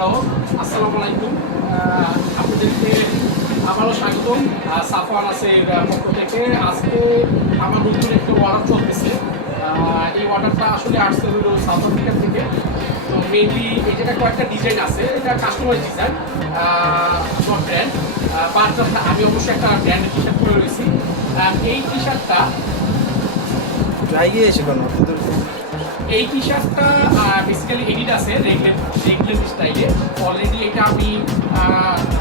Hello, আসসালামু আলাইকুম। আপনাদেরকে আবারও স্বাগতম সাফওয়ানাসের পক্ষ থেকে। আজকে আমার নতুন একটা অর্ডার চলতেছে। এই অর্ডারটা আসলে আসছে হলো সাউথ আফ্রিকা থেকে। তো মেনলি এই যেটা কয়েকটা ডিজাইন আছে, এটা customize design, not brand. But আমি অবশ্যই একটা ব্র্যান্ডের টি শার্ট পরে রয়েছি। এই টি শার্টটা এই টি শার্টটা বেসিক্যালি এডিট আছে রেগুলার স্টাইলে। অলরেডি এটা আমি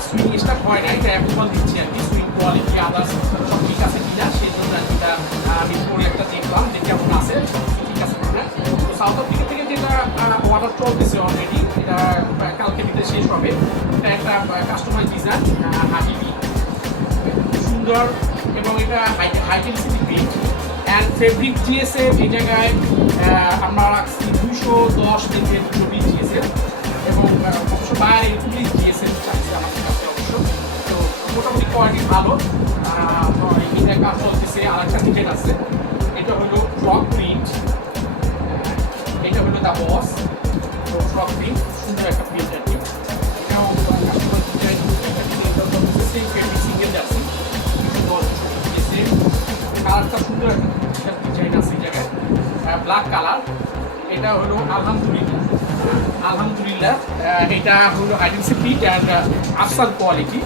সুইং স্টার্ট হয় না, এটা অ্যাপ্রুভাল দিচ্ছি আর কি। সুইং কোয়ালিটি আদার্স সব ঠিক আছে কিনা সেই জন্য আর কি আমি পরে একটা দেখলাম যে কেমন আছে, ঠিক আছে কিনা। তো সাউথ আফ্রিকা থেকে যেটা অর্ডার চলতেছে অলরেডি, এটা কালকে ভিতরে শেষ হবে। এটা একটা কাস্টমাইজ ডিজাইন, হাইটি সুন্দর, এবং এটা হাইটেন্সিটি প্রিন্ট অ্যান্ড ফেব্রিক জিএসএফ। এই জায়গায় আমরা রাখছি 210 থেকে 220 জিএসএফ, এবং অবশ্য বাইরে 20 জিএসএফ চাইছে আমাদের কাছে অবশ্য। তো মোটামুটি কোয়ালিটি ভালো। এই জায়গায় চলতেছে আর একটা ডিজাইন আছে, এটা হলো ফ্রক প্রিন্ট, এটা হলো দ্য বস। তো ফ্রক প্রিন্ট সুন্দর একটা প্রিন্ট আর কি। এটাও customer design, same fabric single আছে, কালারটা সুন্দর একটা ডিজাইন আছে এই জায়গায়, ব্ল্যাক কালার। এটা হলো আলহামদুলিল্লাহ এটা হলো আইডেন্সিটি অ্যান্ড আফসান কোয়ালিটি,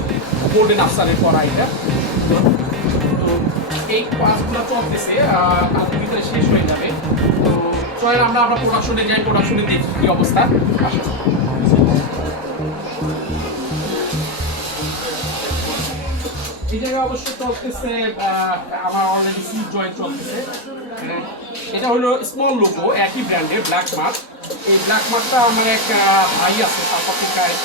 গোল্ডেন আফসানের করা এটা। তো এই কাজগুলো চলতেছে, কালকে ভিতরে শেষ হয়ে যাবে। তো চলেন আমরা প্রোডাকশনে যাই, প্রোডাকশনে দেখি কী অবস্থা। এই জায়গায় অবশ্য চলতেছে আমার অলরেডি সিট জয়েন্ট চলতেছে। এটা হলো স্মল লোগো, একই ব্র্যান্ডের ব্ল্যাক মার্ক। এই ব্ল্যাক মার্কটা আমার এক ভাই আছে সাউথ আফ্রিকায়,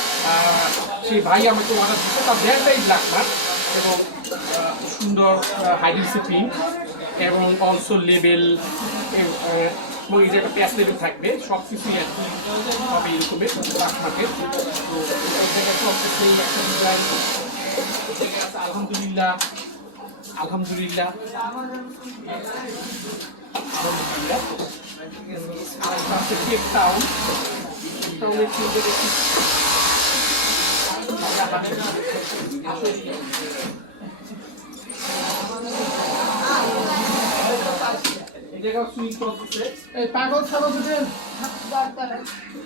সেই ভাই আমাকে অর্ডার দিচ্ছে, তার ব্র্যান্ডটাই ব্ল্যাক মার্ক, এবং সুন্দর হাইডেন্সি প্রিন্ট এবং অলসো লেবেল, এবং এই যে একটা প্যাচ লেবেল থাকবে, সব কিছুই আর কি হবে এরকমের ব্ল্যাক মার্কের। তো এই জায়গায় চলতেছে এই একটা ডিজাইন। আলহামদুলিল্লাহ আলহামদুলিল্লাহ আলহামদুলিল্লাহ। আরেকটা আছে কেপ টাউন, টাউনের মধ্যে দেখি এই জায়গায় সুইং করতেছে। এই পাগল ছাড়ো দুটো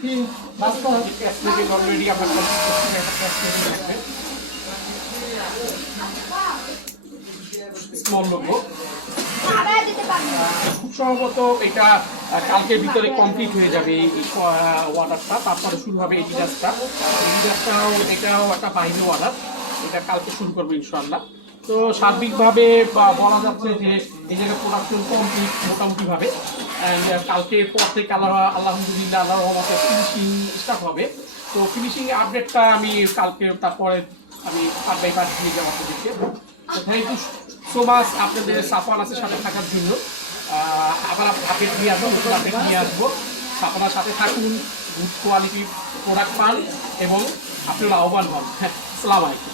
কি বাস্তব অলরেডি আপনার স্মল লোগো। খুব সম্ভবত এটা কালকের ভিতরে কমপ্লিট হয়ে যাবে এই অর্ডারটা, তারপরে শুরু হবে এডিডাসটাও। এটাও একটা বাইরে অর্ডার, এটা কালকে শুরু করবো ইনশাআল্লাহ। তো সার্বিকভাবে বলা যাচ্ছে যে এই জায়গায় প্রোডাকশন কমপ্লিট মোটামুটিভাবে। কালকে পর থেকে আলহামদুলিল্লাহ আল্লাহর রহমতে ফিনিশিং স্টার্ট হবে। তো ফিনিশিং আপডেটটা আমি কালকে তারপরে আমি পার্ট বাই পার্ট দিয়ে যাবো আপনাদেরকে। তো থ্যাংক ইউ সো মাচ আপনাদের সাফওয়ানাসের সাথে থাকার জন্য। আবার আপডেট নিয়ে আসবো, নতুন আপডেট নিয়ে আসবো। সাফওয়ানার সাথে থাকুন, গুড কোয়ালিটির প্রোডাক্ট পান এবং আপনারা আহ্বান হন। হ্যাঁ, আসসালামু আলাইকুম।